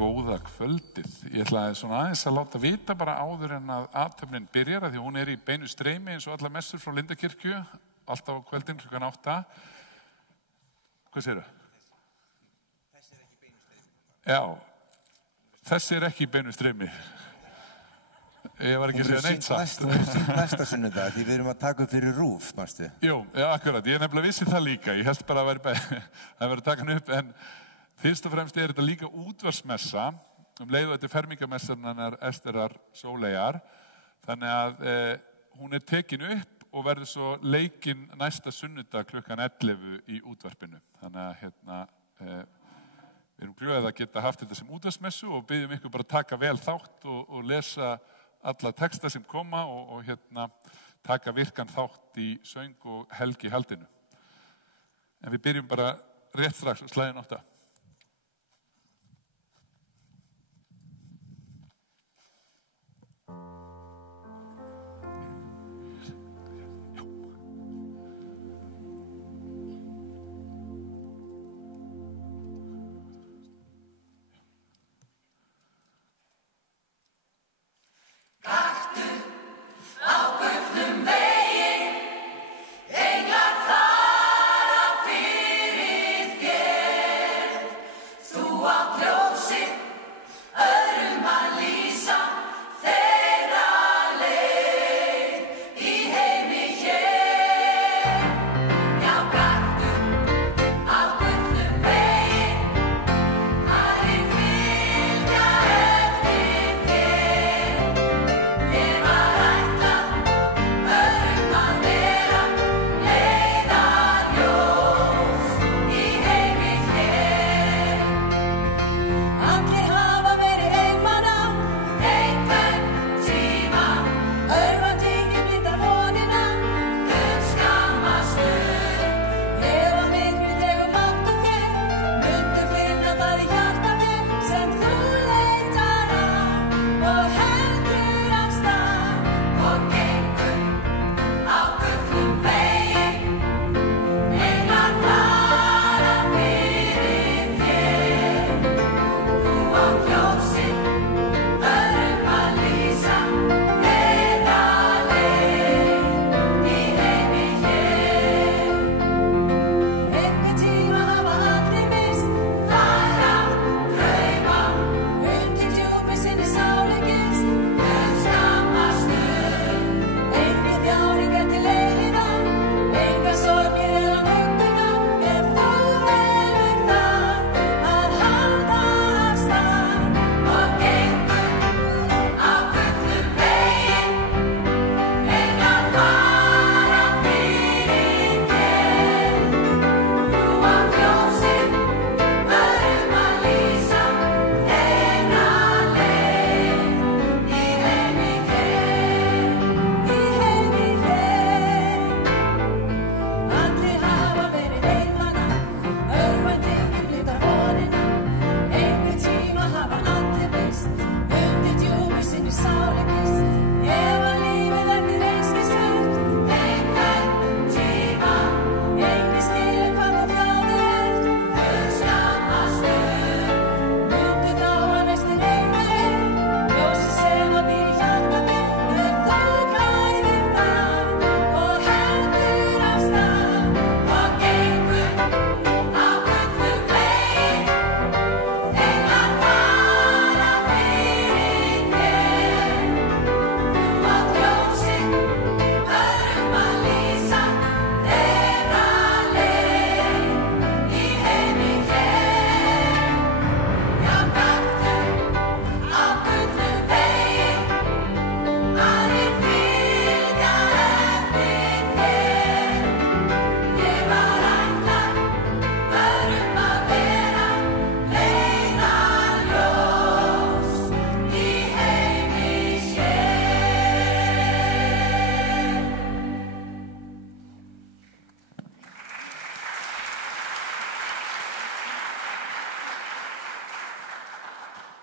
Góða kvöldið. Ég ætlaði svona aðeins að láta vita bara áður en að athöfnin byrjar, því hún í beinu streymi eins og allar messur frá Lindakirkju, alltaf á kvöldin klukkan 8. Hvað segirðu? Þessi ekki í beinu streymi. Já, þessi ekki í beinu streymi. Ég var ekki að segja neitt satt. Hún sýnt næsta sunnudag, því við erum að taka upp fyrir RÚV, manstu? Jú, já, akkurat. Ég nefnilega vissi það líka. Ég held bara að það væri takan upp, en fyrst og fremst þetta líka útvarpsmessa, leið og þetta fermingamessarinnar Esterar Sóleyjar, þannig að hún tekin upp og verður svo leikin næsta sunnudag klukkan 11 í útvarpinu. Þannig að við erum glöð að geta haft þetta sem útvarpsmessu og byggjum ykkur bara að taka vel þátt og lesa alla texta sem koma og taka virkan þátt í söng og helgi haldinu. En við byrjum bara rétt strax og slaginn 8.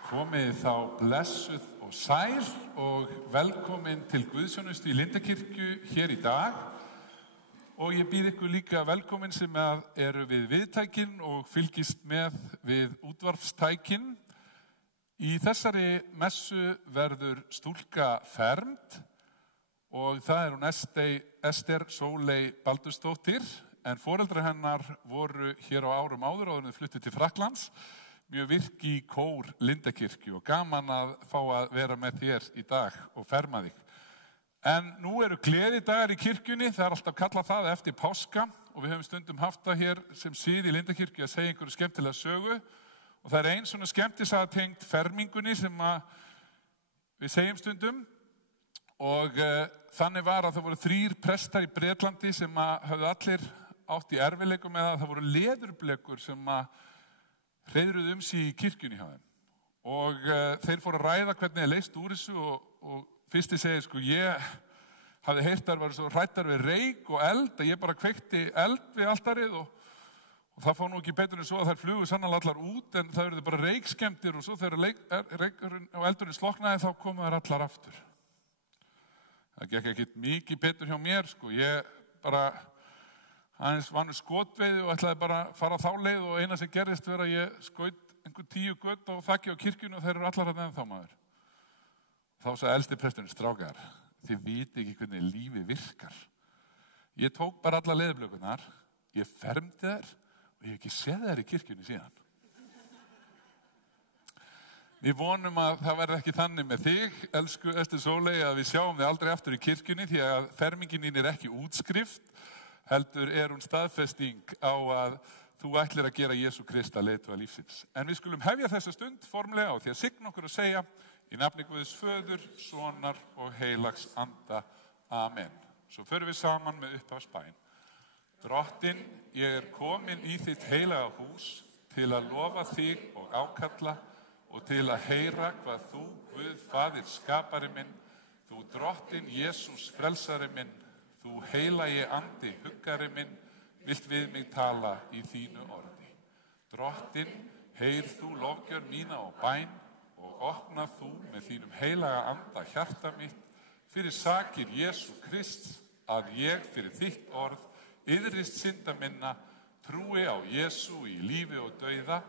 Komið þá blessuð og sæl og velkomin til Guðsþjónustu í Lindakirkju hér í dag. Og ég býð ykkur líka velkomin sem eru við viðtækin og fylgist með við útvarpstækin. Í þessari messu verður stúlka fermd og það hún Ester Sóley Baldursdóttir, en foreldrar hennar voru hér á árum áður þau fluttu til Frakklands, mjög virk í kór Lindakirkju og gaman að fá að vera með þér í dag og ferma þig. En nú eru gleðidagar í kirkjunni, það alltaf kallað það eftir páska og við höfum stundum haft það hér sem sið í Lindakirkju að segja einhverju skemmtilega sögu og það ein svona skemmtisaga tengt fermingunni sem við segjum stundum og þannig var að það voru 3 prestar í Bretlandi sem höfðu allir átt í erfiðleikum með að það voru leðurblekur sem hreiðruðu sig í kirkjunni hjá þeim og þeir fóru að ræða hvernig þeir leyst úr þessu og fyrsti segir sko ég hafði heyrt að það var svo hrættar við reyk og eld að ég bara kveikti eld við altarið og það fá nú ekki betur en svo að þær flugu sannarlega allar út en það verður bara reykskemmtir og svo þegar reykurinn og eldurinn sloknaði þá komu þær allar aftur. Það gekk ekki mikið betur hjá mér sko, ég bara aðeins var skotveiði og ætlaði bara að fara þá leið og eina sem gerðist var að ég skaut einhver 10 gött á þakki á kirkjunni og þeir eru allar að ennþá maður. Þá sagði elsti presturinn, strákar, þið viti ekki hvernig lífi virkar. Ég tók bara allar leðurblökurnar, ég fermdi þær og ég hef ekki séð þær í kirkjunni síðan. Við vonum að það verði ekki þannig með þig, elsku Ester Sóley, að við sjáum þig aldrei aftur í kirkjunni því að fermingin þín ekki útskrift, heldur hún staðfesting á að þú ætlir að gera Jesú Krist að leiðtoga lífsins. En við skulum hefja þessa stund formlega á því að signa okkur að segja í nafni Guðs Föður, Sonar og Heilags Anda. Amen. Svo förum við saman með upphafsbæn. Drottinn, ég komin í þitt heilaga hús til að lofa þig og ákalla og til að heyra hvað þú, Guð, Faðir, skapari minn, þú Drottinn, Jesús, frelsari minn, þú heilagi andi, huggari minn, vilt við mig tala í þínu orði. Drottinn, heyr þú lofgjörð mína og bæn og opna þú með þínum heilaga anda hjarta mitt fyrir sakir Jesú Krist að ég fyrir þitt orð iðrist synda minna, trúi á Jesú í lífi og dauða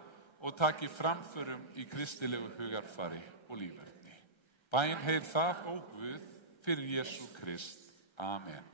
og taki framförum í kristilegu hugarfari og lífverðni. Bæn heyr það, ó Guð, fyrir Jesú Krist. Amen.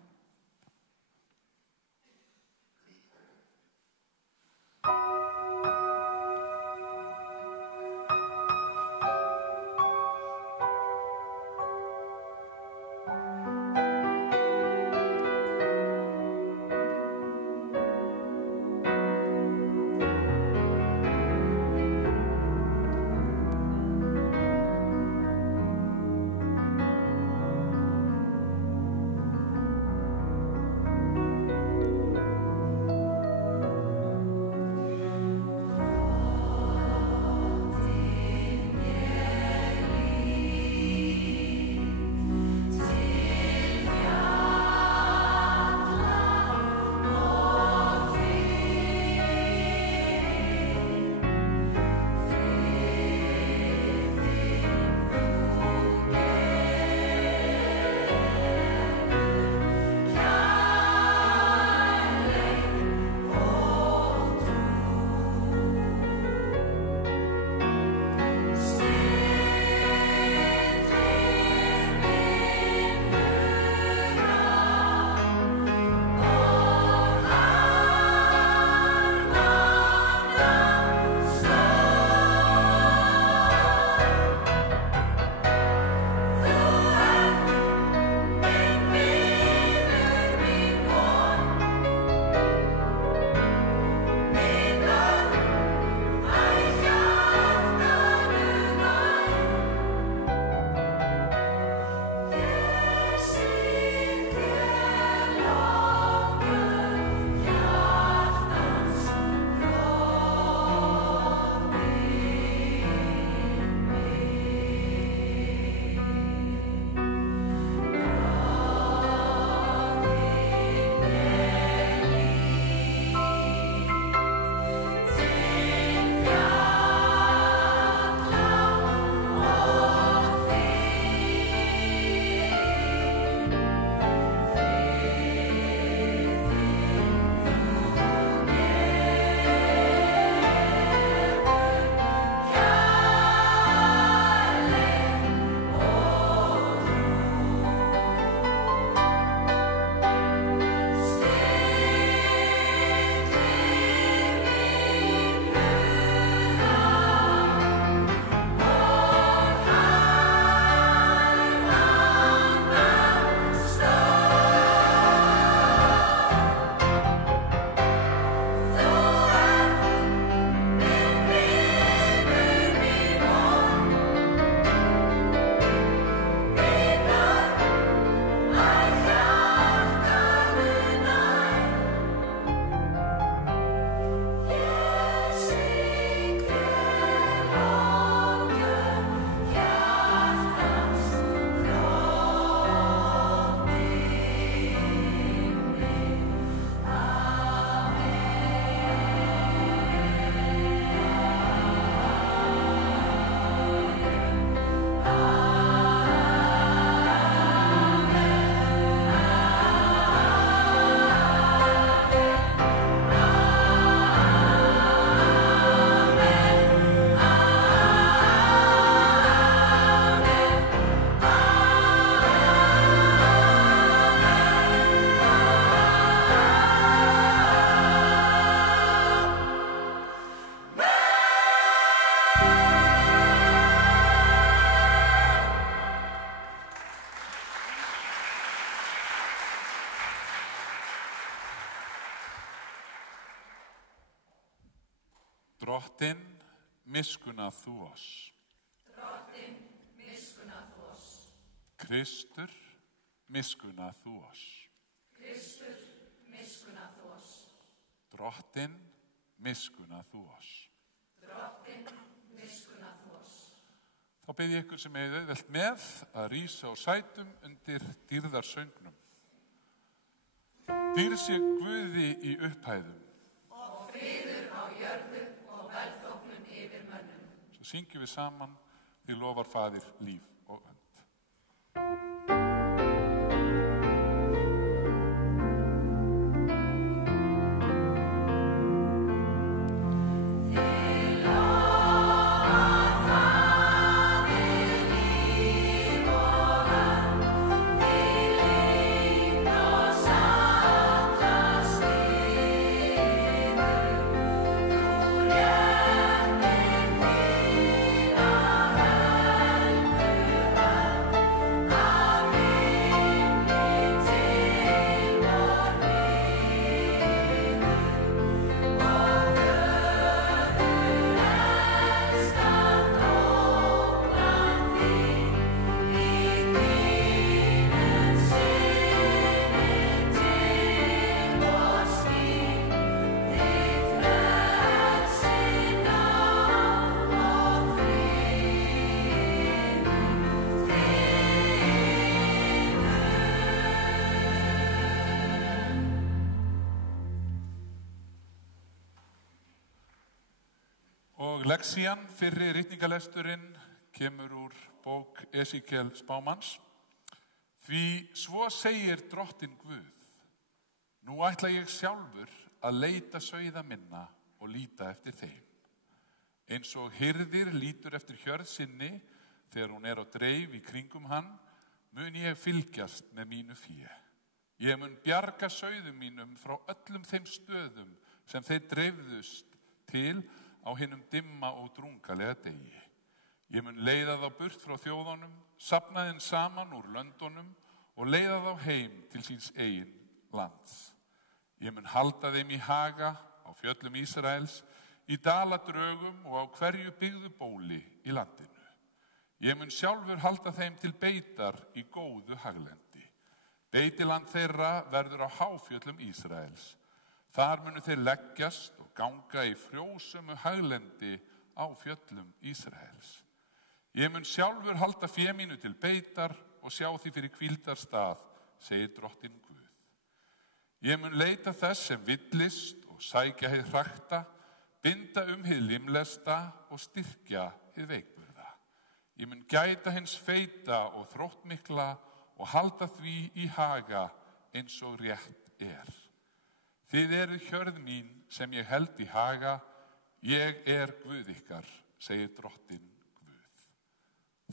Drottinn, miskunnað þú oss. Drottinn, miskunnað þú oss. Kristur, miskunnað þú oss. Kristur, miskunnað þú oss. Drottinn, miskunnað þú oss. Drottinn, miskunnað þú oss. Þá bið ég ykkur sem eigið auðvelt með að rísa á sætum undir dýrðarsöngnum. Dýrð sé Guði í upphæðum. Og friður á jörðu og velþóknun yfir mönnum. Svo syngjum við saman, því lofar Faðir líf og önd. Lexían, fyrri ritningalesturinn, kemur úr bók Esikíel spámanns. Því svo segir Drottinn Guð, nú ætla ég sjálfur að leita sauða minna og líta eftir þeim. Eins og hirðir lítur eftir hjörð sinni þegar hún á dreif í kringum hann, mun ég fylgjast með mínu fé. Ég mun bjarga sauðum mínum frá öllum þeim stöðum sem þeir dreifðust til á hinum dimma og drungalega degi. Ég mun leiða þá burt frá þjóðunum, safna þeim saman úr löndunum og leiða þá heim til síns eigin lands. Ég mun halda þeim í haga á fjöllum Ísraels, í daladrögum og á hverju byggðu bóli í landinu. Ég mun sjálfur halda þeim til beitar í góðu haglendi. Beitiland þeirra verður á háfjöllum Ísraels. Þar munu þeir leggjast og ganga í frjósumu haglendi á fjöllum Ísraels. Ég mun sjálfur halda fé mínu til beitar og sjá því fyrir hvíldarstað, segir Drottinn Guð. Ég mun leita þess sem villist og sækja hið hrakta, binda hið limlesta og styrkja hið veikburða. Ég mun gæta hins feita og þróttmikla og halda því í haga eins og rétt er. Þið eru hjörð mín sem ég held í haga, ég Guð ykkar, segir Drottinn Guð.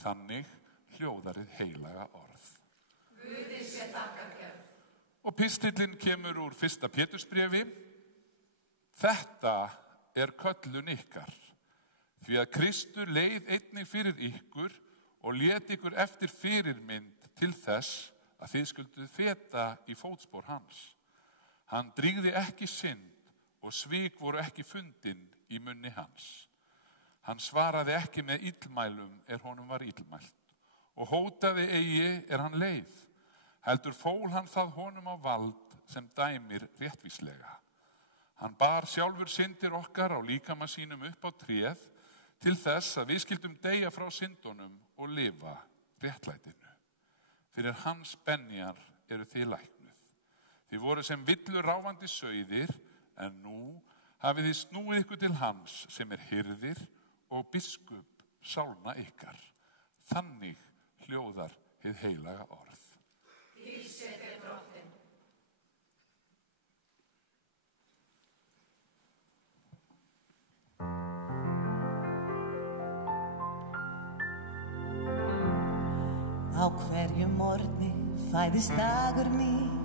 Þannig hljóðar hið heilaga orð. Guði sé þakkargjörð. Og pistillinn kemur úr 1. Pétursbréfi. Þetta köllun ykkar, því að Kristur leið einnig fyrir ykkur og lét ykkur eftir fyrirmynd til þess að þið skulduð feta í fótspor hans. Hann drýgði ekki synd og svik voru ekki fundin í munni hans. Hann svaraði ekki með illmælum honum var illmælt og hótaði eigi hann leið. Heldur fól hann það honum á vald sem dæmir réttvíslega. Hann bar sjálfur syndir okkar á líkama sínum upp á tréð til þess að við skildum deyja frá syndunum og lifa réttlætinu. Fyrir hans benjar eru þið læknuð. Þið voru sem villur ráfandi sauðir, en nú hafið þið snúið ykkur til hans sem hirðir og biskup sálna ykkar. Þannig hljóðar hið heilaga orð. Prís sé þér Drottinn. Á hverjum morgni fæðist dagur nýr,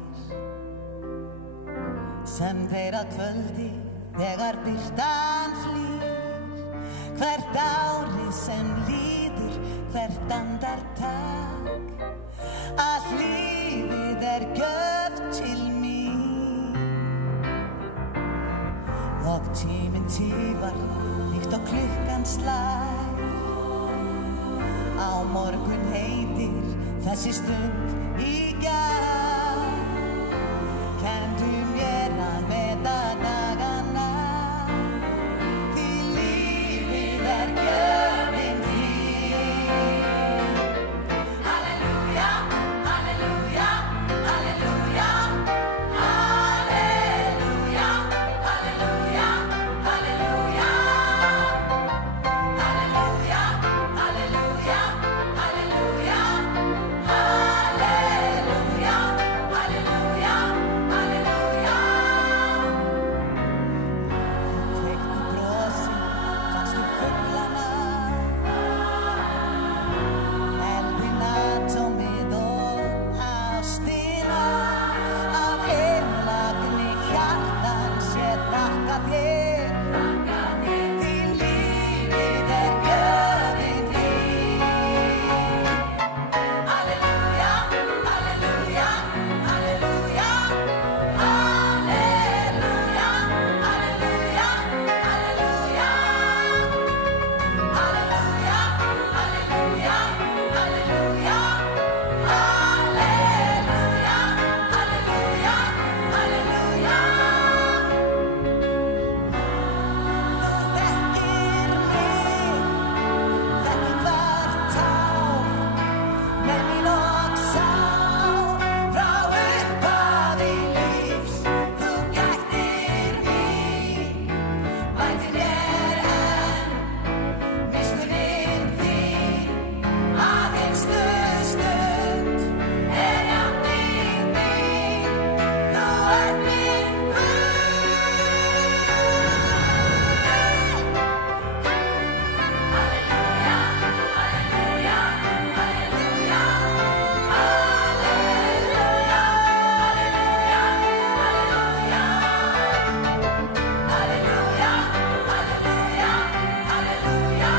sem þeirra kvöldi þegar birtan flýr. Hvert ári sem líður, hvert andartak, allt lífið gjöf til mín. Og Tíminn tífar, líkt og klukkan slær. Á morgun heitir þessi stund í gær. Kenndu mér að meta dagana, því lífið gjöfin þín. Halleluja, halleluja, halleluja. Halleluja, halleluja, halleluja. Halleluja, halleluja, halleluja. Halleluja, halleluja, halleluja. Kveiktu brosi, fannstu fuglana, eldinn atómið og ástina. Af einlægni hjartans ég þakka þér, því lífið gjöfin þín. Halleluja, halleluja, halleluja. Halleluja, halleluja, halleluja. Halleluja, halleluja, halleluja. Halleluja, halleluja, halleluja. Þú þekkir mig, þekkir hvert tár, með mín og sár, frá upphafi lífs. Þú gættir mín, bætir mér enn, miskunnin þín. Að hinstu stund jafning mín, þú ert minn Guð. Halleluja, halleluja, halleluja. Halleluja, halleluja, halleluja. Halleluja, halleluja, halleluja.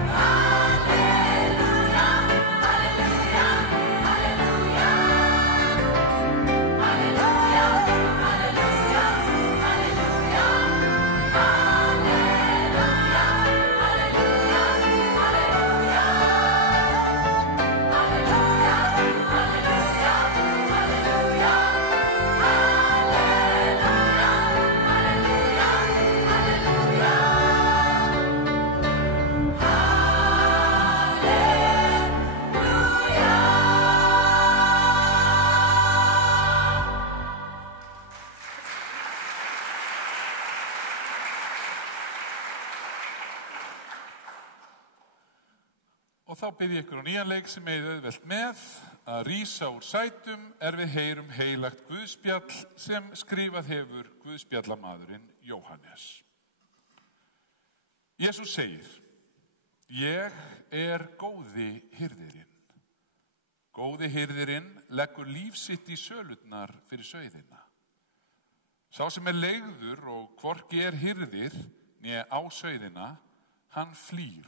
Halleluja, halleluja, halleluja. Halleluja, halleluja, halleluja. Halleluja, halleluja, halleluja. Halleluja, halleluja, halleluja. Og þá bið ég ykkur á nýjan leik sem eigið auðvelt með að rísa úr sætum við heyrum heilagt Guðspjall sem skrifað hefur Guðspjallamaðurinn Jóhannes. Jesús segir: Ég góði hirðirinn. Góði hirðirinn leggur líf sitt í sölurnar fyrir sauðina. Sá sem leigður og hvorki hirðir né á sauðina, hann flýr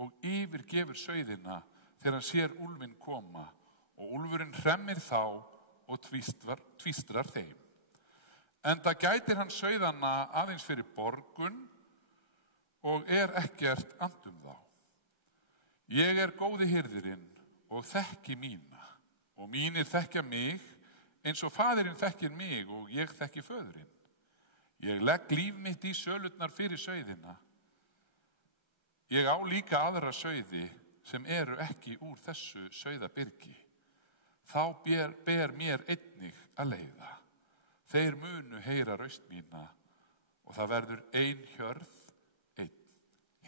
og yfirgefur sauðina þegar hann sér úlfinn koma, og úlfurinn hremmir þá og tvístrar þeim. Enda gætir hann sauðana aðeins fyrir borgun og ekkert andum þá. Ég góði hirðirinn og þekki mína, og mínir þekkja mig eins og faðirinn þekkir mig og ég þekki föðurinn. Ég legg líf mitt í sölurnar fyrir sauðina. Ég á líka aðra sauði sem ekki úr þessu sauðabyrgi. Þá ber mér einnig að leiða. Þeir munu heyra raust mína og það verður ein hjörð, einn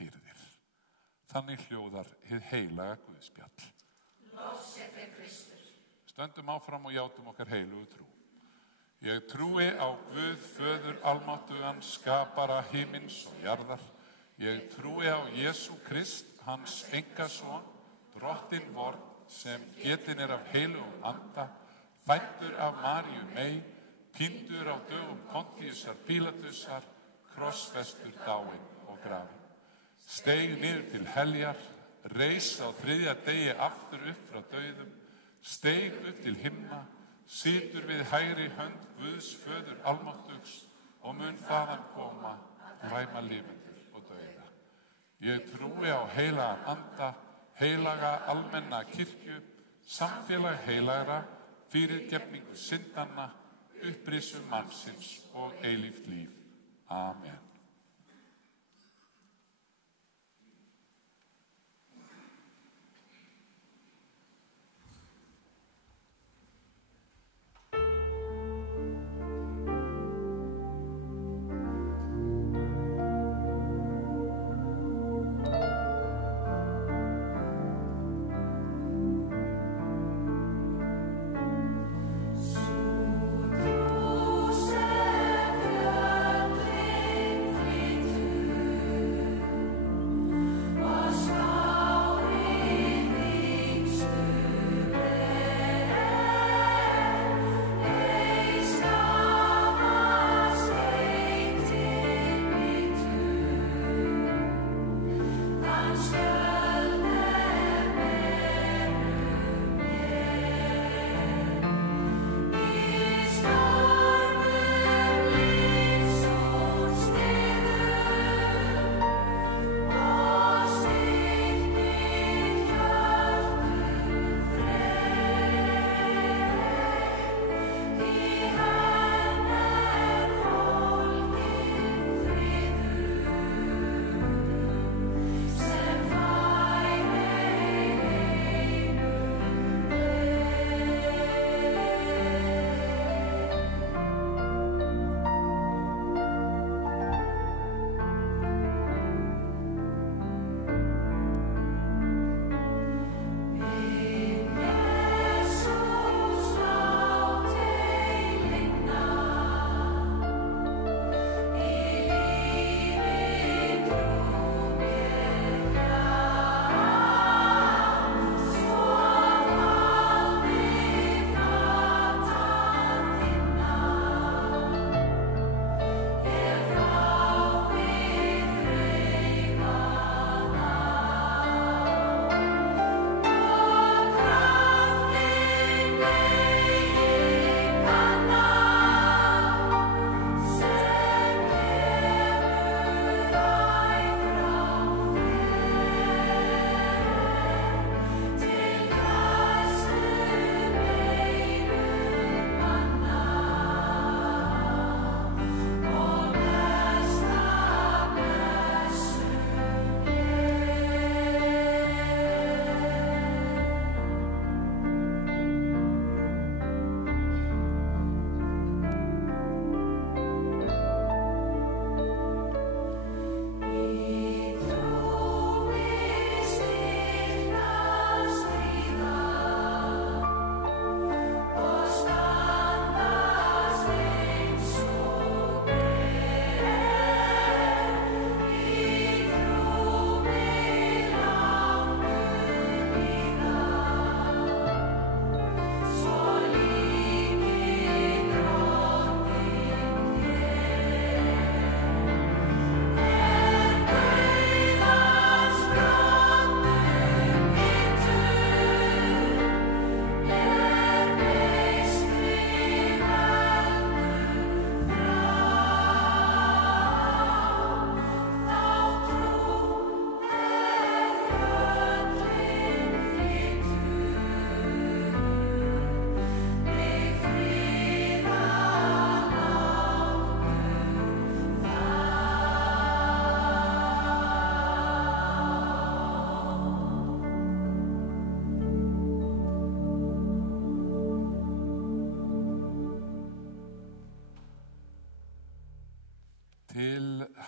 hirðir. Þannig hljóðar hið heilaga Guðspjall. Lossið þig Kristur. Stöndum áfram og játum okkar heilugu trú. Ég trúi á Guð, föður almáttugan, skapara himins og jarðar. Ég trúi á Jesú Krist, hans einkason, drottinn vorn, sem getinn af heilugum anda, fæddur af Maríu mey, píndur á dögum Pontíusar Pílatusar, krossfestur, dáinn og grafinn. Steig niður til heljar, reis á þriðja degi aftur upp frá dauðum, steig upp til himna, situr við hægri hönd Guðs föður almáttugs og mun þaðan koma ræma lifendur og dauða. Ég trúi á heilagan anda, heilaga almenna kirkju, samfélag heilagra, fyrirgefningu syndanna, upprisu mannsins og eilíft líf. Amen.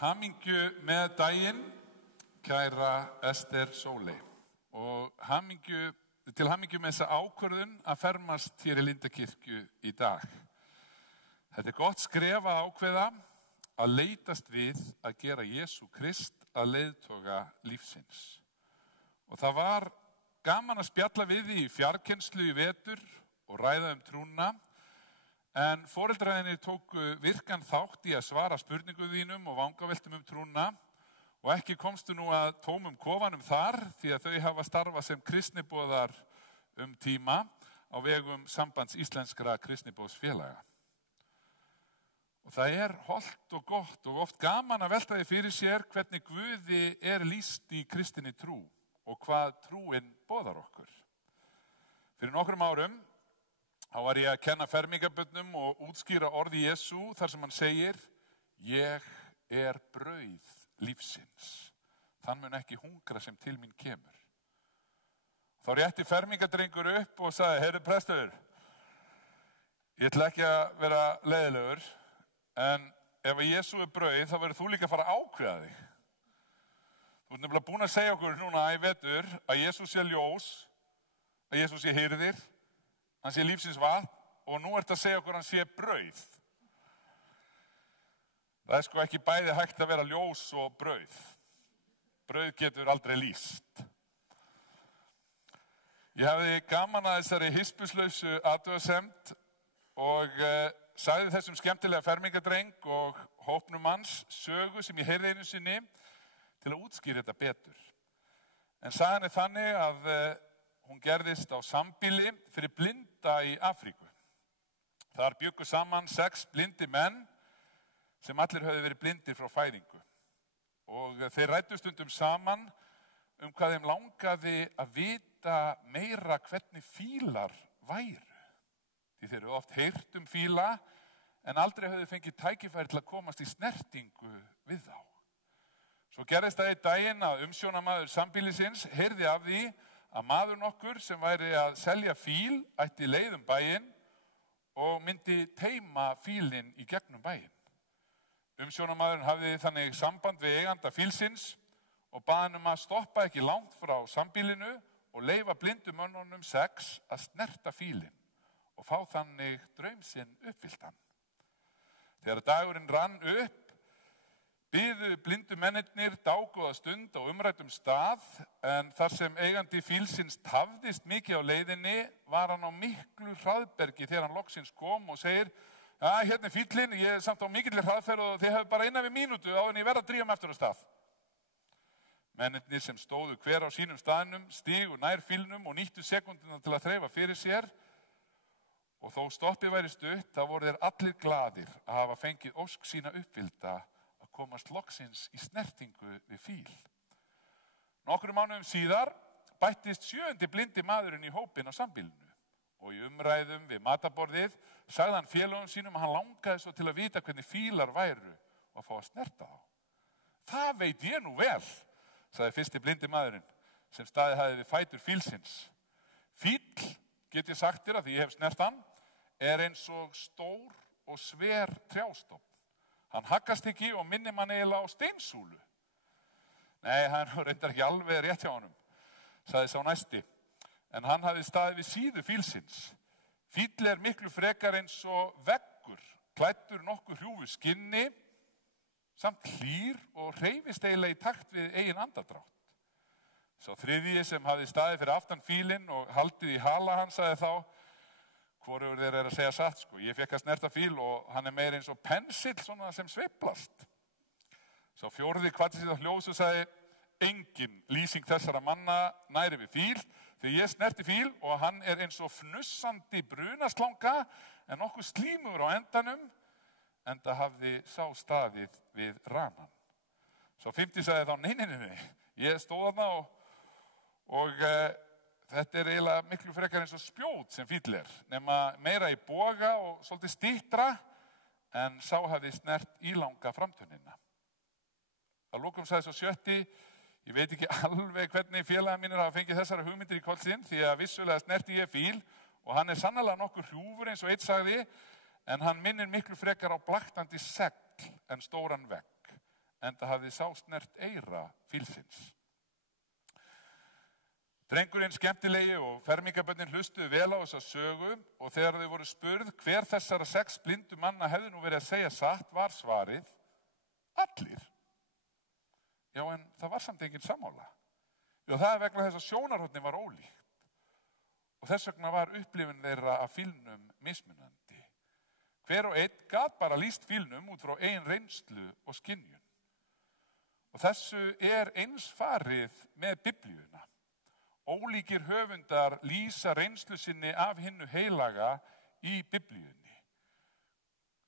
Hamingju með daginn, kæra Ester Sóley, og til hamingju með þessa ákvörðun að fermast hér í Lindakirkju í dag. Þetta er gott skref að ákveða að leitast við að gera Jesú Krist að leiðtoga lífsins. Og það var gaman að spjalla við því í fjarkennslu í vetur og ræða trúna, en foreldræðinni tóku virkan þátt í að svara spurningum þínum og vangaveltum trúna, og ekki komstu nú að tómum kofanum þar, því að þau hafa starfað sem kristniboðar tíma á vegum Sambands íslenskra kristniboðsfélaga. Og það hollt og gott og oft gaman að velta því fyrir sér hvernig Guði lýst í kristinni trú og hvað trúin boðar okkur. Fyrir nokkrum árum þá var ég að kenna fermingarbörnum og útskýra orði Jesú þar sem hann segir: Ég brauð lífsins. Þann mun ekki hungra sem til mín kemur. Þá rétti fermingardrengur upp og sagði: Heyrðu prestur, ég ætla ekki að vera leiðilegur, en ef Jesú brauð þá verður þú líka að fara að ákveða þig. Þú ert nefnilega búin að segja okkur núna í vetur að Jesú sé ljós, að Jesú sé hirðir, hann sé lífsins vatn og nú ert að segja okkur hann sé brauð. Það sko ekki bæði hægt að vera ljós og brauð. Brauð getur aldrei lýst. Ég hafði gaman að þessari hispurslausu athugasemd og sagði þessum skemmtilega fermingardreng og hópnum hans sögu sem ég heyrði einu sinni til að útskýra þetta betur. En sagan þannig að hún gerðist á sambýli fyrir blinda í Afríku. Þar bjuggu saman 6 blindi menn sem allir höfðu verið blindir frá fæðingu. Og þeir ræddu stundum saman hvað þeim langaði að vita meira hvernig fílar væru. Því þeir eru oft heyrt fíla en aldrei höfðu fengið tækifæri til að komast í snertingu við þá. Svo gerðist það einn daginn að umsjónamaður sambýlisins heyrði af því að maður nokkur sem væri að selja fíl ætti leið bæinn og myndi teyma fílinn í gegnum bæinn. Umsjónamaðurinn hafði þannig samband við eiganda fílsins og bað hann að stoppa ekki langt frá sambýlinu og leyfa blindumönnunum 6 að snerta fílinn og fá þannig draum sinn uppfylltan. Þegar dagurinn rann upp, biðu blindu mennirnir dágóða stund á umræddum stað, en þar sem eigandi fílsins tafðist mikið á leiðinni, var hann á miklu hraðbergi þegar hann loksins kom og segir: Ja, hérna fíllinn, ég samt á mikillir hraðferð og þið hefur bara innan við mínútu áður en ég verð að drífa mig aftur á stað. Mennirnir sem stóðu hver á sínum staðnum stigu nær fílnum og nýttu sekúnduna til að þreifa fyrir sér. Og þó stoppið væri stutt, þá voru þeir allir glaðir að hafa fengið ósk sína uppfyllta að komast loksins í snertingu við fíl. Nokkrum mánuðum síðar bættist 7. blindi maðurinn í hópinn á sambýlinu og í umræðum við matarborðið sagði hann félögum sínum að hann langaði svo til að vita hvernig fílar væru og að fá að snerta þá. Það veit ég nú vel, sagði fyrsti blindi maðurinn sem staðið hafði við fætur fílsins. Fíll, get ég sagt þér að því ég hef snert hann, eins og stór og sver trjástofn. Hann haggast ekki og minnir mann eiginlega á steinsúlu. Nei, hann reyndar ekki alveg rétt hjá honum, sagði sá næsti, en hann hafði staðið við síðu fílsins. Fíll miklu frekar eins og veggur, klæddur nokkuð hrjúfu skinni, samt hlýr og hreyfist eiginlega í takt við eigin andardrátt. Sá þriðji sem hafði staðið fyrir aftan fílinn og haldið í hala hans sagði þá: Hvorugur þeir að segja satt, sko. Ég fekk að snerta fíl og hann meira eins og pensill svona sem sveiflast. Sá fjórði kvaddi sig á hljóðs og sagði: Engin lýsing þessara manna næri við fíl, því ég snerti fíl og hann eins og fnussandi brunaslanga en nokkuð slímur á endanum, enda hafði sá staðið við ranan. Sá 50 sagði þá: Nei, ég stóð þarna og þetta eiginlega miklu frekar eins og spjót sem fíll nema meira í boga og svolítið styttra, en sá hafði snert ílanga framtönnina. Að lokum sagði svo 70: Ég veit ekki alveg hvernig félagar mínir hafa fengið þessara hugmyndir í kollsinn, því að vissulega snerti ég fíl og hann sannarlega nokkur hrjúfur eins og einn sagði, en hann minnir miklu frekar á blaktandi segl en stóran vegg, enda hafði sá snert eyra fílsins. Drengurinn skemmtilegi og fermingarbörnin hlustuðu vel á þessa sögu og þegar þau voru spurð hver þessara 6 blindu manna hefði nú verið að segja satt, var svarið: Allir. Já, en það var samt engin sammála. Já, það vegna þess að sjónarhornið var ólíkt og þess vegna var upplifun þeirra af fílnum mismunandi. Hver og einn gat bara lýst fílnum út frá eigin reynslu og skynjun. Og þessu eins farið með Biblíuna. Ólíkir höfundar lýsa reynslu sinni af hinnu heilaga í Biblíunni.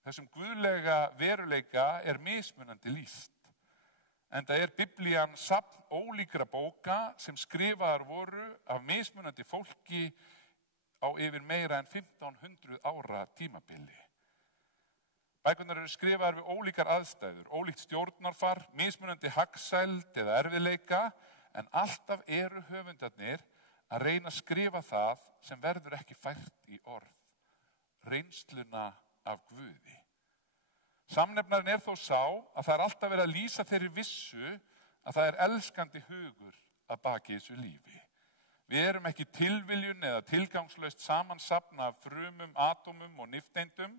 Þessum guðlega veruleika mismunandi lýst. Enda Biblían safn ólíkra bóka sem skrifaðar voru af mismunandi fólki á yfir meira en 1500 ára tímabili. Bækurnar eru skrifaðar við ólíkar aðstæður, ólíkt stjórnarfar, mismunandi hagsæld eða erfiðleika, en alltaf eru höfundarnir að reyna að skrifa það sem verður ekki fært í orð, reynsluna af Guði. Samnefnarinn þó sá að það alltaf verið að lýsa þeirri vissu að það elskandi hugur að baki þessu lífi. Við erum ekki tilviljun eða tilgangslaust samansafn af frumum, atómum og nifteindum,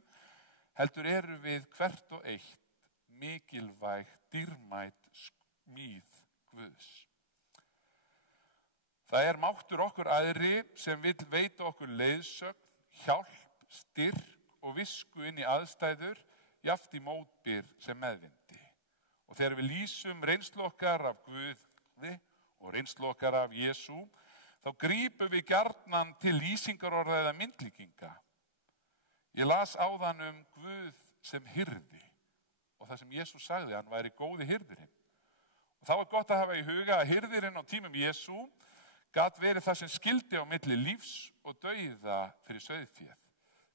heldur erum við hvert og eitt mikilvæg, dýrmæt smíð Guðs. Það máttur okkur aðri sem vill veita okkur leiðsögn, hjálp, styrk og visku inn í aðstæður, jaft í mótbyr sem meðvindi. Og þegar við lýsum reynslu okkar af Guði og reynslu okkar af Jesú, þá grípum við gjarnan til lýsingarorða eða myndlíkinga. Ég las áðan Guð sem hirði og það sem Jesú sagði, hann væri góði hirðirinn. Og þá gott að hafa í huga að hirðirinn á tímum Jesú gat verið það sem skildi á milli lífs og dauða fyrir sauðféð.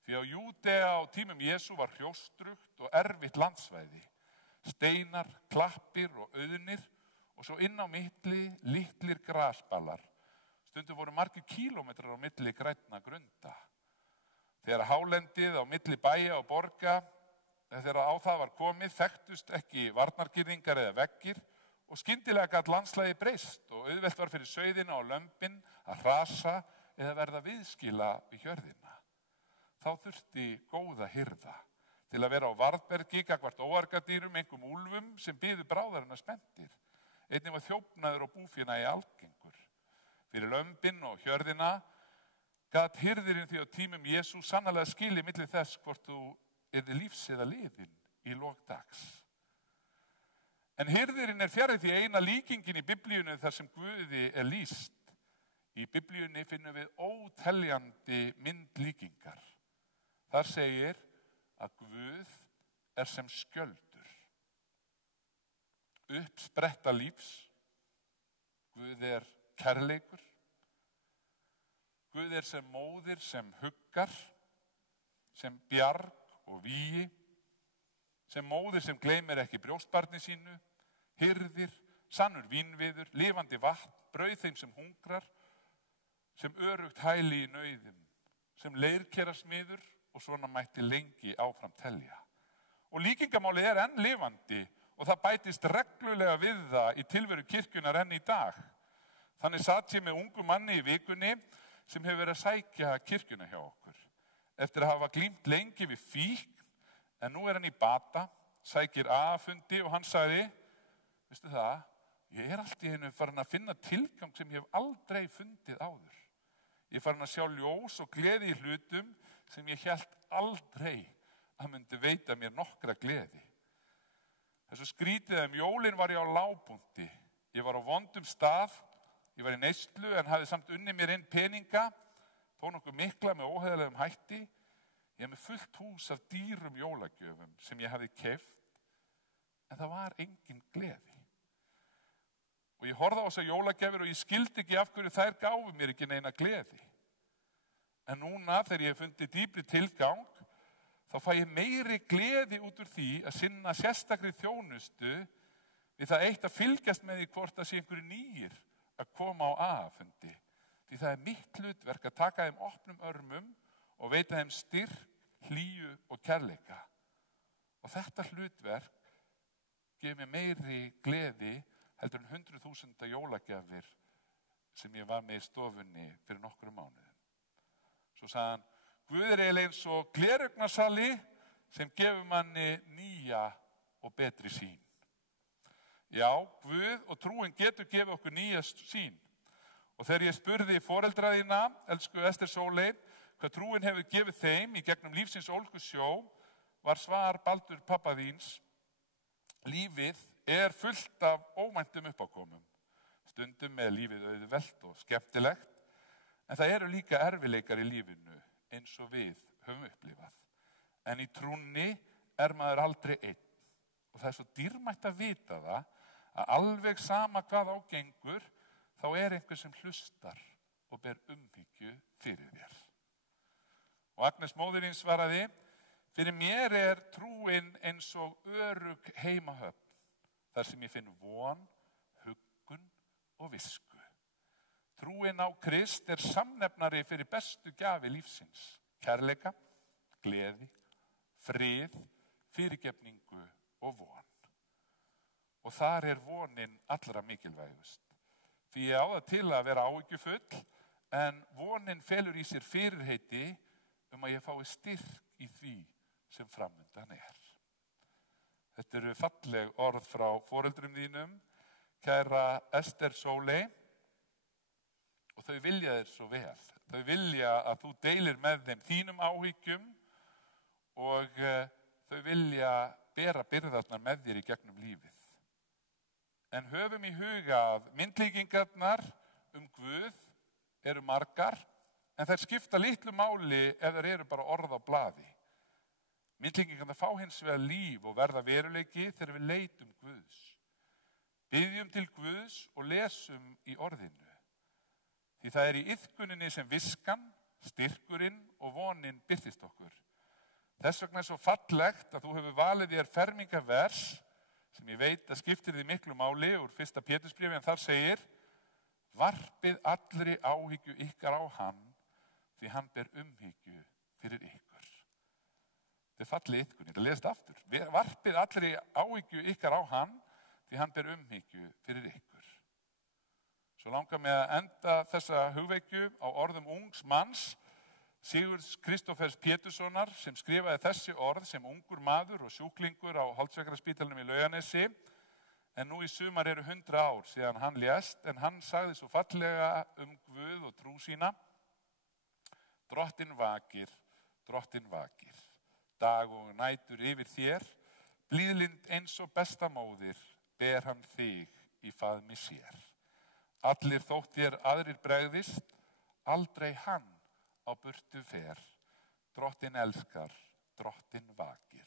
Því á Júdea á tímum Jesú var hrjóstrugt og erfitt landsvæði, steinar, klappir og auðnir og svo inn á milli litlir grasballar. Stundum voru margir kílómetrar á milli grænna grunda. Þegar hálendið á milli bæja og borga, þegar á það var komið, þekktust ekki varnargirðingar eða veggir og skyndilega gat landslægi breyst og auðvelt var fyrir sauðina og lömbin að hrasa eða verða viðskila við hjörðina. Þá þurfti góða hirða til að vera á varðbergi gagnvart óargadýrum, einkum úlfum sem biðu bráðarinnar spenntir. Einnig var þjófnaður og búfénagi algengur. Fyrir lömbin og hjörðina gat hirðirinn því á tímum Jesú sannarlega skilið milli þess hvort þú yrði lífs eða liðinn í lok dags. En hirðirinn fjarri því eina líkingin í Biblíunni þar sem Guði lýst. Í Biblíunni finnum við óteljandi myndlíkingar. Þar segir að Guð sem skjöldur, uppspretta lífs, Guð kærleikur, Guð sem móðir, sem huggar, sem bjarg og vígi, sem móðir sem gleymir ekki brjóstbarni sínu, hirðir, sannur vínviður, lifandi vatn, brauð þeim sem hungrar, sem örugt hæli í nauðum, sem leirkerasmiður, og svona mætti lengi áfram telja. Og líkingamálið enn lifandi og það bætist reglulega við það í tilveru kirkjunar enn í dag. Þannig satt ég með ungu manni í vikunni sem hefur verið að sækja kirkjuna hjá okkur. Eftir að hafa glímt lengi við fíkn, en nú hann í bata, sækir AA-fundi og hann sagði, veistu það, ég allt í einu farin að finna tilgang sem ég hef aldrei fundið áður. Ég farin að sjá ljós og gleði í hlutum sem ég hélt aldrei að myndi veita mér nokkra gleði. Þessu skrítið jólin var ég á lágpunkti. Ég var á vondum stað, ég var í neyslu en hafði samt unnið mér inn peninga, þó nokkuð mikla með óheiðarlegum hætti. Ég með fullt hús af dýrum jólagjöfum sem ég hafði keypt, en það var engin gleði. Og ég horfði á þessar jólagjafir og ég skildi ekki af hverju þær gáfu mér ekki neina gleði. En núna þegar ég hef fundið dýpri tilgang, þá fæ ég meiri gleði út úr því að sinna sérstakri þjónustu við það eitt að fylgjast með því hvort það sé einhverju nýir að koma á AA-fundi. Því það mitt hlutverk að taka þeim opnum örmum og veita þeim styrk, hlýju og kærleika. Og þetta hlutverk gefur mér meiri gleði heldur en 100.000 jólagjafir sem ég var með í stofunni fyrir nokkrum mánuðum. Svo sagði hann, Guð eiginlega eins og gleraugnasali sem gefur manni nýja og betri sýn. Já, Guð og trúin getur gefið okkur nýja sýn. Og þegar ég spurði foreldra þína, elsku Ester Sóley, hvað trúin hefur gefið þeim í gegnum lífsins ólgusjó, var svar Baldur pappa þíns, lífið fullt af óvæntum uppákomum. Stundum með lífið auðvelt og skemmtilegt, en það eru líka erfiðleikar í lífinu eins og við höfum upplifað. En í trúnni maður aldrei einn. Og það svo dýrmætt að vita það, að alveg sama hvað ágengur, þá einhver sem hlustar og ber umhyggju fyrir þér. Og Agnes móðir mín svaraði, fyrir mér trúin eins og örugg heimahöfn, þar sem ég finn von, huggun og visku. Trúin á Krist samnefnari fyrir bestu gjafi lífsins, kærleika, gleði, frið, fyrirgefningu og von. Og þar vonin allra mikilvægust. Því ég á það til að vera áhyggjufull, en vonin felur í sér fyrirheiti að ég fái styrk í því sem framundan Þetta eru falleg orð frá foreldrum þínum, kæra Ester Sóley, og þau vilja þér svo vel. Þau vilja að þú deilir með þeim þínum áhyggjum og þau vilja bera byrðarnar með þér í gegnum lífið. En höfum í huga að myndlíkingarnar Guð eru margar, en þær skipta litlu máli ef þær eru bara orð á blaði. Myndlíkingarnar fá hins vegar líf og verða veruleiki þegar við leitum Guðs. Biðjum til Guðs og lesum í orðinu. Því það í iðkuninni sem viskan, styrkurinn og vonin birtist okkur. Þess vegna svo fallegt að þú hefur valið þér fermingarvers, sem ég veit að skiptir því miklu máli úr 1. Pétursbréfi, en þar segir, varpið allri áhyggju ykkar á hann, því hann ber umhyggju fyrir ykkur. Þetta fallið iðkun, ég lest aftur. Varpið allri áhyggju ykkar á hann, því hann ber umhyggju fyrir ykkur. Svo langar mig að enda þessa hugveikju á orðum ungs manns, Sigurðs Kristófers Péturssonar, sem skrifaði þessi orð sem ungur maður og sjúklingur á Holtsveikaraspítalnum í Laugarnesi, en nú í sumar 100 ár síðan hann lést, en hann sagði svo fallega Guð og trú sína, Drottinn vakir, dag og nætur yfir þér, blíðlynd eins og besta móðir, ber hann þig í faðmi sér. Allir þótt þér aðrir bregðist, aldrei hann á burtu fer. Drottinn elskar, Drottinn vakir,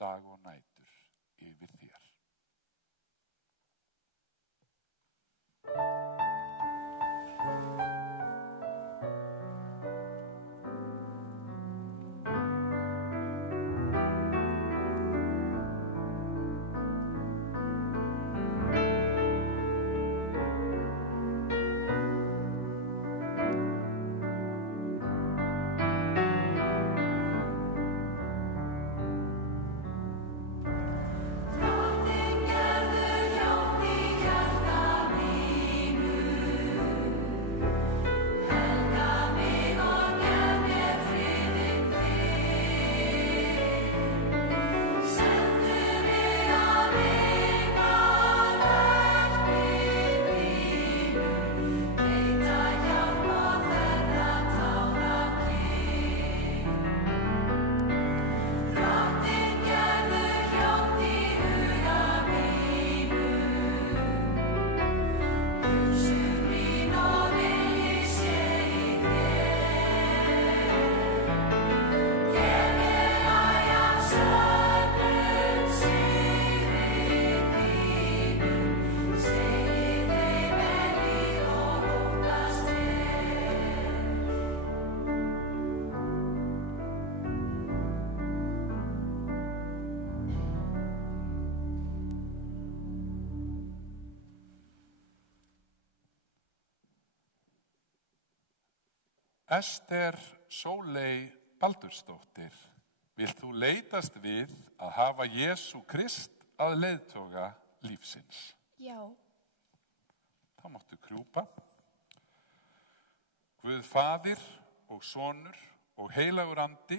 dag og nætur yfir þér. Ester Sóley Baldursdóttir, vilt þú leitast við að hafa Jesú Krist að leiðtoga lífsins? Já. Þá máttu krjúpa. Guð Faðir og Sonur og heilagur andi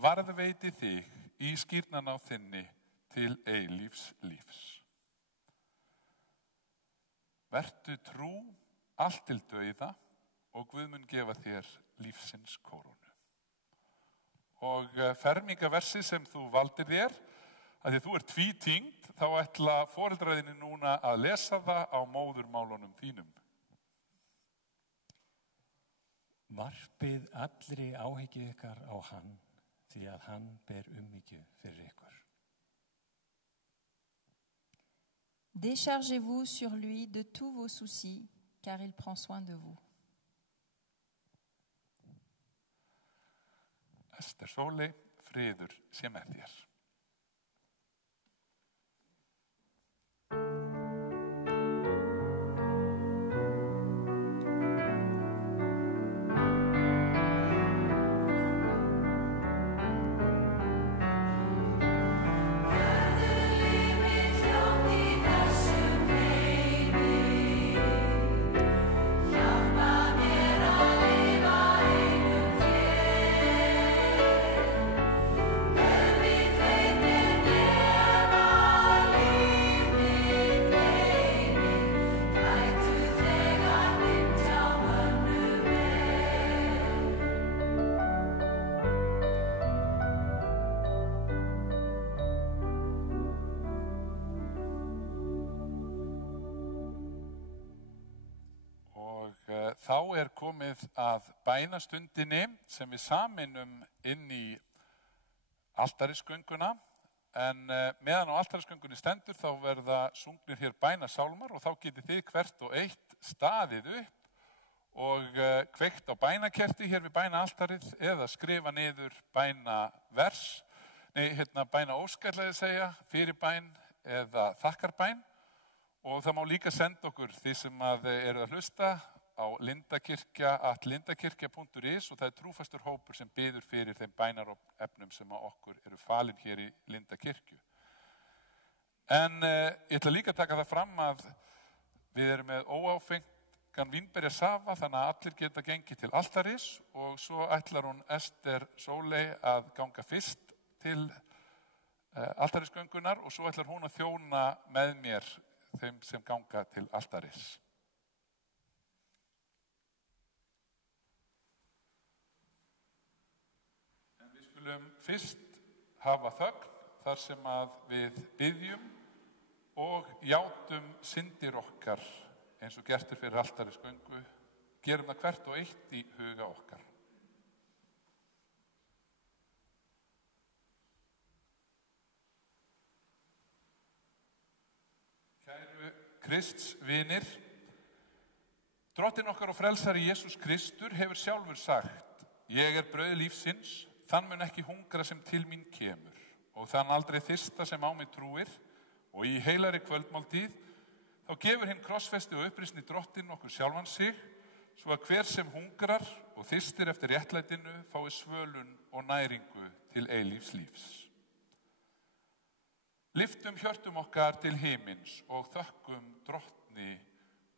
varðveiti þig í skírnarná þinni til eilífs lífs. Vertu trú allt til dauða og Guð mun gefa þér lífsins kórónu. Og fermingaversi sem þú valdir þér, að því þú tvítyngd, þá ætla foreldræðinni núna að lesa það á móðurmálunum þínum. Varpið allri áhyggju ykkar á hann, því að hann ber umhyggju fyrir ykkur. Déchargez-vous sur lui de tous vos soucis, car il prend soin de vous. Ester Sóley, friður sé með þér. Þá komið að bænastundinni sem við saminum inn í altarisgönguna, en meðan á altarisgöngunni stendur þá verða sungnir hér bænasálmar og þá getið þið hvert og eitt staðið upp og kveikt á bænakerti hér við bænaaltarið eða skrifa niður bænavers, bænaósk ætlaði að segja, fyrirbæn eða þakkarbæn, og það má líka senda okkur því sem eru að hlusta á lindakirkja.is og það er trúfastur hópur sem biður fyrir þeim bænarefnum sem okkur eru falin hér í Lindakirkju. En ég ætla líka að taka það fram að við erum með óáfengan vínberjasafa, þannig að allir geta gengið til altaris og svo ætlar hún Ester Sóley að ganga fyrst til altarisgöngunar og svo ætlar hún að þjóna með mér þeim sem ganga til altaris. Við skulum fyrst hafa þögn þar sem að við biðjum og játum syndir okkar eins og gert fyrir altarisgöngu. Gerum það hvert og eitt í huga okkar. Kæru Krists vinir, Drottinn okkar og frelsari Jesús Kristur hefur sjálfur sagt: Ég er brauð lífsins, þann mun ekki hungra sem til mín kemur og þann aldrei þyrsta sem á mig trúir, og í heilari kvöldmáltíð þá gefur hinn krossfesti og uppreisni Drottinn okkur sjálfan sig, svo að hver sem hungrar og þyrstir eftir réttlætinu fái svölun og næringu til eilífs lífs. Lyftum hjörtum okkar til himins og þökkum Drottni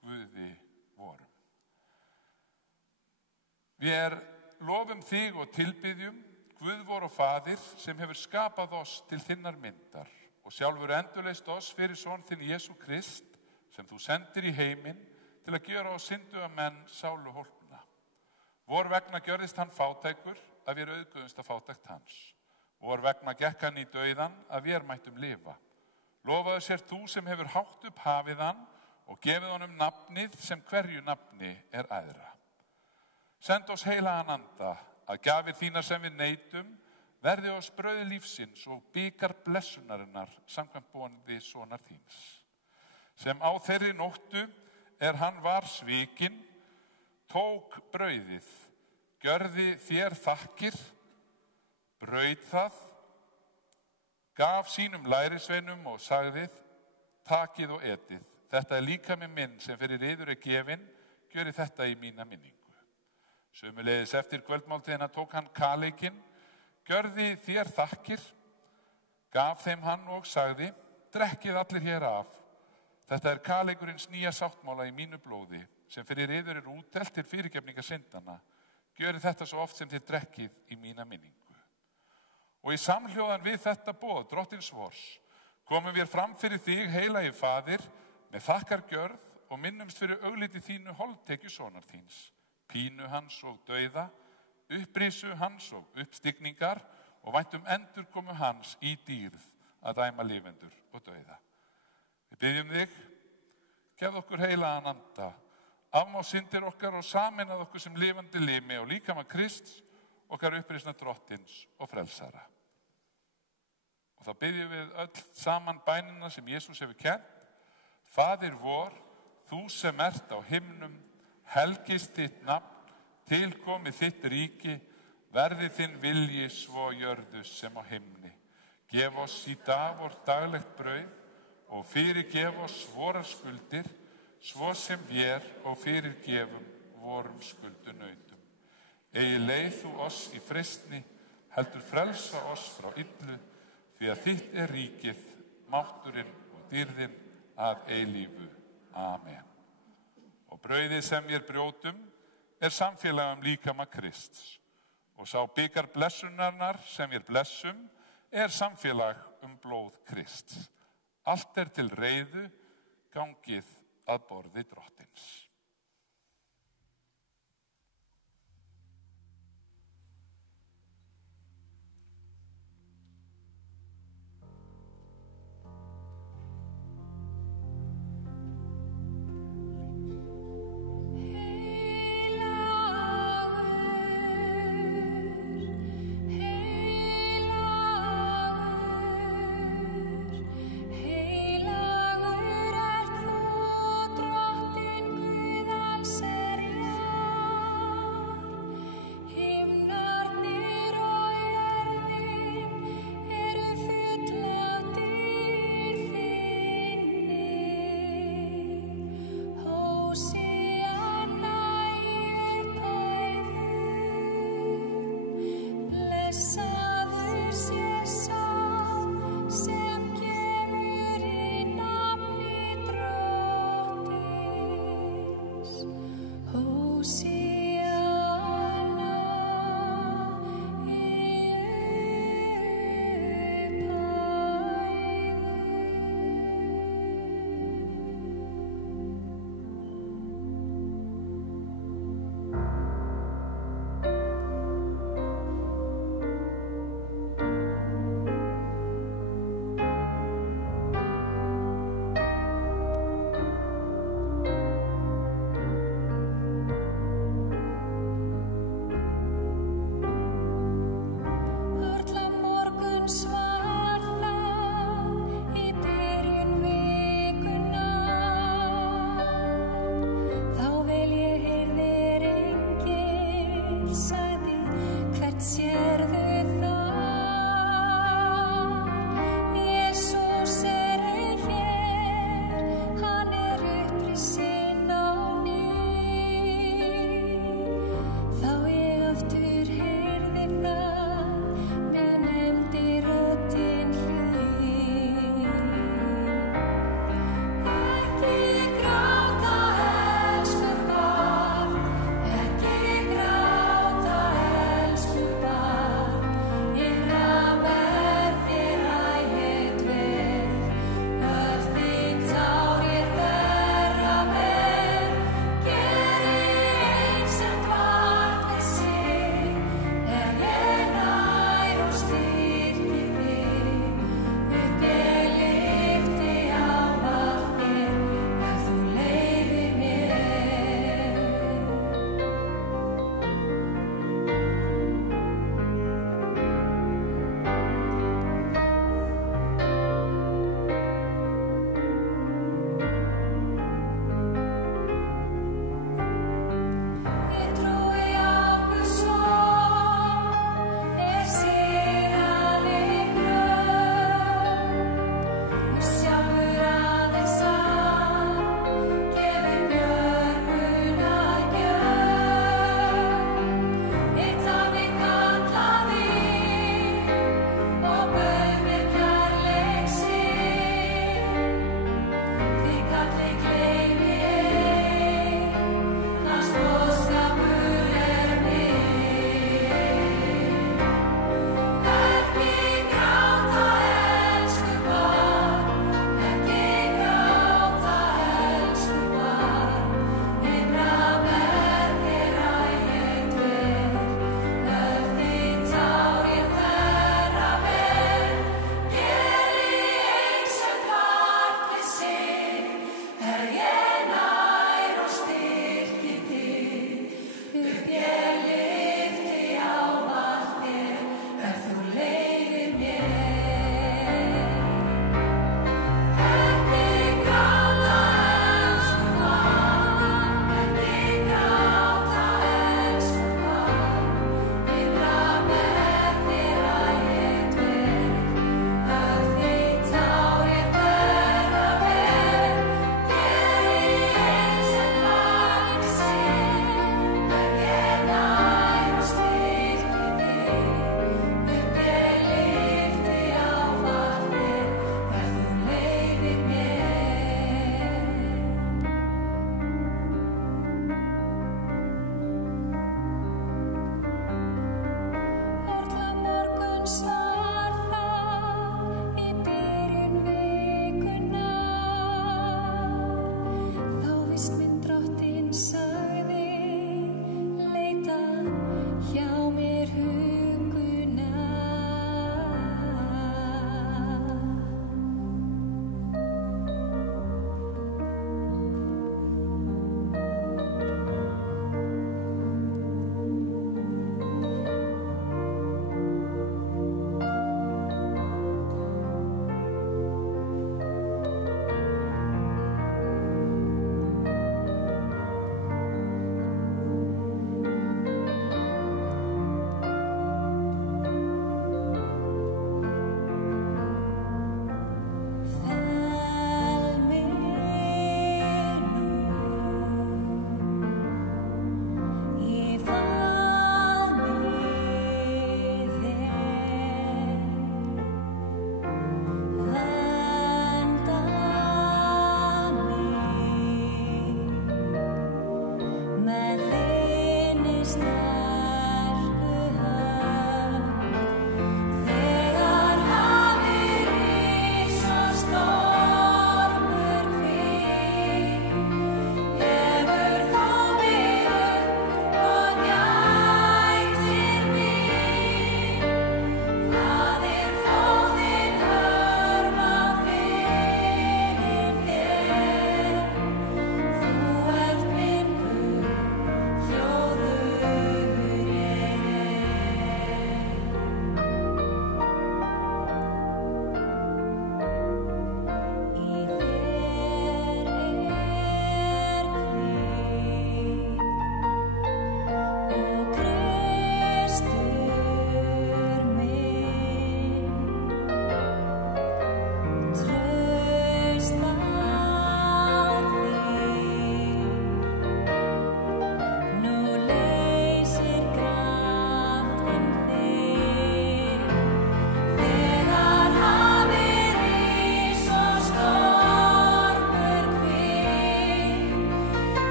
Guði vorum. Við lofum þig og tilbiðjum, Guð vor og Faðir, sem hefur skapað oss til þinnar myndar og sjálfur endurleist oss fyrir son þinn Jesú Krist, sem þú sendir í heiminn til að gjöra oss synduga menn sálu hólpna. Vor vegna gjörðist hann fátækur að við auðguðumst af fátækt hans. Vor vegna gekk hann í dauðan að við mættum lifa. Lofaðu sér þú sem hefur hátt upp hafið hann og gefið honum nafnið sem hverju nafni er æðra. Send oss heilagan anda, að gjafir þínar sem við neytum verði oss brauð lífsins og bikar blessunarinnar samkvæmt boði sonar þíns. Sem á þeirri nóttu hann var svikinn, tók brauðið, gjörði þér þakkir, braut það, gaf sínum lærisveinum og sagði: Takið og etið, þetta er líkami minn sem fyrir yður gefinn, gjörið þetta í mína minningu. Sömuleiðis eftir kvöldmáltíðina tók hann kaleikinn, gjörði þér þakkir, gaf þeim hann og sagði: Drekkið allir hér af. Þetta er kaleikurins nýja sáttmála í mínu blóði, sem fyrir yður útdelt til fyrirgefningar syndana. Gjörið þetta svo oft sem þið drekkið í mína minningu. Og í samhljóðan við þetta boð Drottins vors komum við fram fyrir þig, heilagi Faðir, með þakkargjörð og minnumst fyrir augliti þínu holdtekju sonar þíns, pínu hans og dauða, upprísu hans og uppstigningar og væntum endurkomu hans í dýrð að dæma lifendur og dauða. Við biðjum þig, gefð okkur heilagan anda, afmá syndir okkar og sameinað okkur sem lifandi limi og líkama Krists okkar uppreisnar drottins og frelsara. Og þá byggjum við öll saman bænina sem Jesús hefur kennt. Faðir vor, þú sem ert á himnum, helgist þitt nafn, tilkomi þitt ríki, verði þinn vilji svo á jörðu sem á himni. Gef oss í dag vort daglegt brauð og fyrirgef oss vorar skuldir, svo sem vér og fyrirgefum vorum skuldunautum. Eigi leið þú oss í freistni, heldur frelsa oss frá illu, því að þitt ríkið, mátturinn og dýrðin að eilífu. Amen. Og brauðið sem við brjótum samfélag líkama Krists. Og sá bikar blessunarnar sem við blessum samfélag blóð Krists. Allt til reiðu, gangið að borði drottins.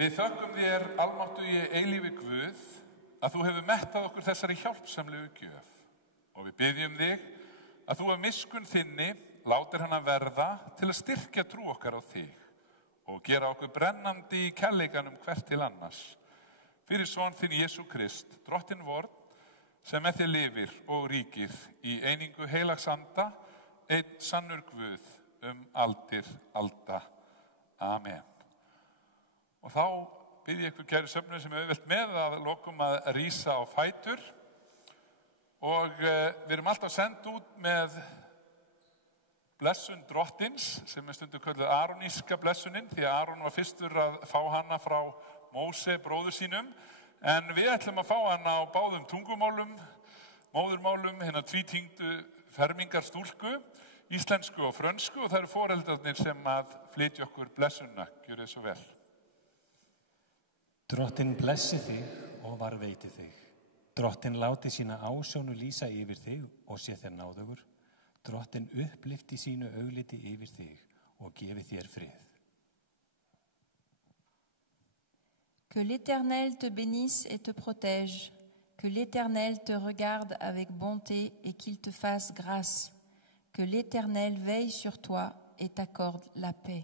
Við þökkum þér, almáttugi eilífi Guð, að þú hefur mettað okkur þessari hjálpsamlegu gjöf. Og við biðjum þig að þú af miskunn þinni látir hana verða til að styrkja trú okkar á þig og gera okkur brennandi í kærleikanum hvert til annars. Fyrir son þinn Jesú Krist, drottinn vorn, sem með þér lifir og ríkir í einingu heilags anda, einn sannur Guð aldir alda. Amen. Og þá bið ég ykkur kæru söfnur sem auðvelt með að lokum að rísa á fætur. Og við erum alltaf sendt út með blessun drottins, sem stundum kölluð aroníska blessunin, því að Aron var fyrstur að fá hana frá Móse, bróður sínum. En við ætlum að fá hana á báðum tungumálum, móðurmálum, hérna tvítungdu fermingarstúlku, íslensku og frönsku, og það eru foreldrarnir sem að flytja okkur blessunna. Gjörið svo vel. Drottinn blessi þig og varðveiti þig. Drottinn láti sína ásjónu lýsa yfir þig og sé þér náðugur. Drottinn upplyfti sínu augliti yfir þig og gefi þér frið. Que l'Éternel te bénisse et te protège. Que l'Éternel te regarde avec bonté et qu'il te fasse grâce. Que l'Éternel veille sur toi et t'accorde la paix.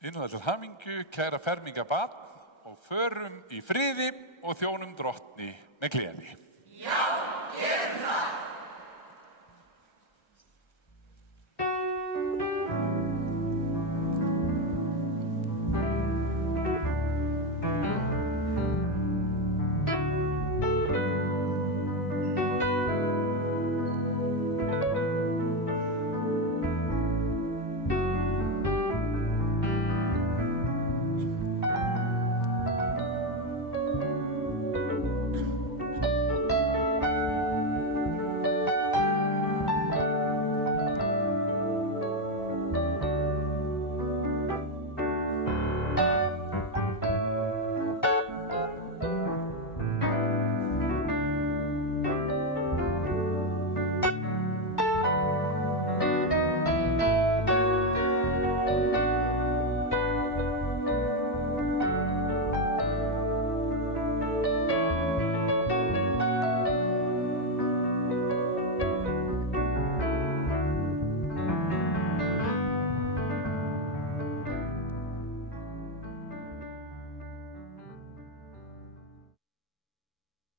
Innlega til hamingju, kæra fermingabarn, og förum í friði og þjónum drottni með gleði.